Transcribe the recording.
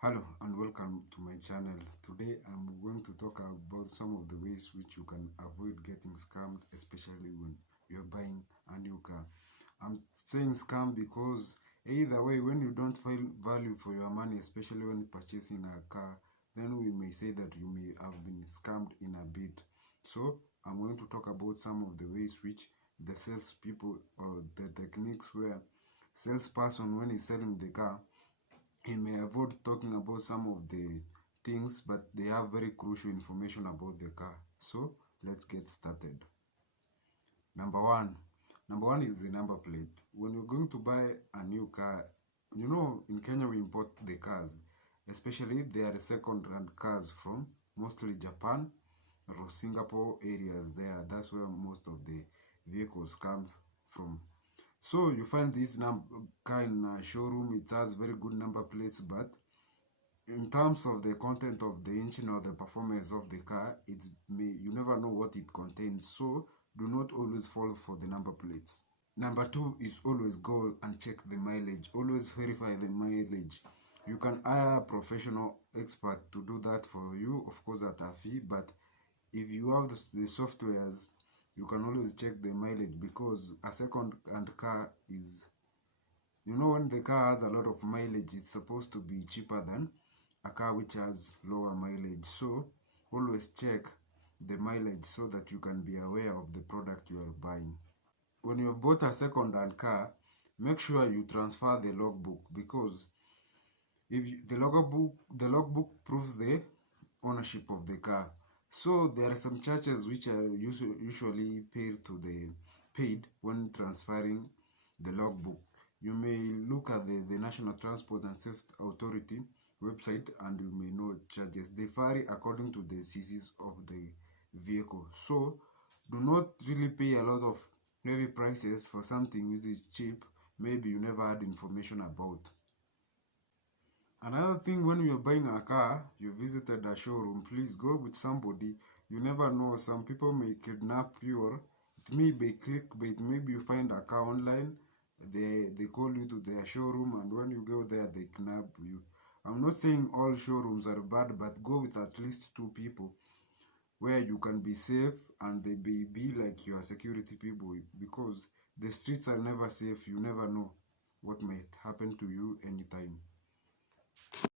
Hello and welcome to my channel. Today I'm going to talk about some of the ways which you can avoid getting scammed, especially when you're buying a new car. I'm saying scam because either way, when you don't feel value for your money, especially when purchasing a car, then we may say that you may have been scammed in a bit. So I'm going to talk about some of the ways which the salespeople or the techniques where salesperson, when he's selling the car, he may avoid talking about some of the things, but they have very crucial information about the car. So let's get started. Number one. Number one is the number plate. When you're going to buy a new car, in Kenya we import the cars, especially if they are second-hand cars from mostly Japan or Singapore areas there. That's where most of the vehicles come from. So you find this car in a showroom, it has very good number plates, but in terms of the content of the engine or the performance of the car, you never know what it contains. So do not always fall for the number plates. Number two is always go and check the mileage. Always verify the mileage. You can hire a professional expert to do that for you, of course at a fee, but if you have the softwares, you can always check the mileage, because a second-hand car is, when the car has a lot of mileage, it's supposed to be cheaper than a car which has lower mileage. So always check the mileage so that you can be aware of the product you are buying. When you have bought a second-hand car, make sure you transfer the logbook, because the logbook proves the ownership of the car. So there are some charges which are usually paid when transferring the logbook. You may look at the National Transport and Safety Authority website and you may know charges. They vary according to the CCs of the vehicle. So do not really pay a lot of heavy prices for something which is cheap, maybe you never had information about. Another thing, when you're buying a car, you visited a showroom, please go with somebody. You never know, some people may kidnap you, or it may be clickbait. Maybe you find a car online, they call you to their showroom, and when you go there, they kidnap you. I'm not saying all showrooms are bad, but go with at least 2 people where you can be safe and they may be like your security people, because the streets are never safe. You never know what might happen to you anytime.